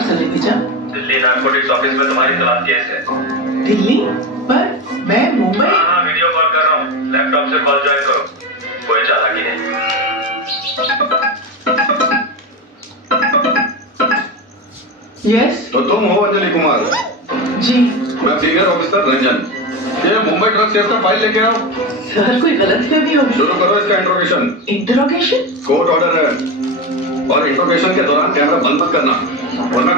Parcel है भैया? Delhi narcotics office में तुम्हारी तलाश केस है। दिल्ली? पर मैं मुंबई। हाँ, वीडियो कॉल कर रहा हूँ, लैपटॉप से कॉल ज्वाइन करो। कोई चालाकी नहीं। यस। तो तुम हो अंजलि कुमार? जी। मैं सीनियर ऑफिसर रंजन। ये मुंबई ड्रग सेफ का फाइल लेके आओ। सर कोई गलतफहमी होगी। शुरू करो इसका इंट्रोगेशन। इंटरोगेशन? कोर्ट ऑर्डर है और इंट्रोगेशन के दौरान कैमरा बंद मत करना वरना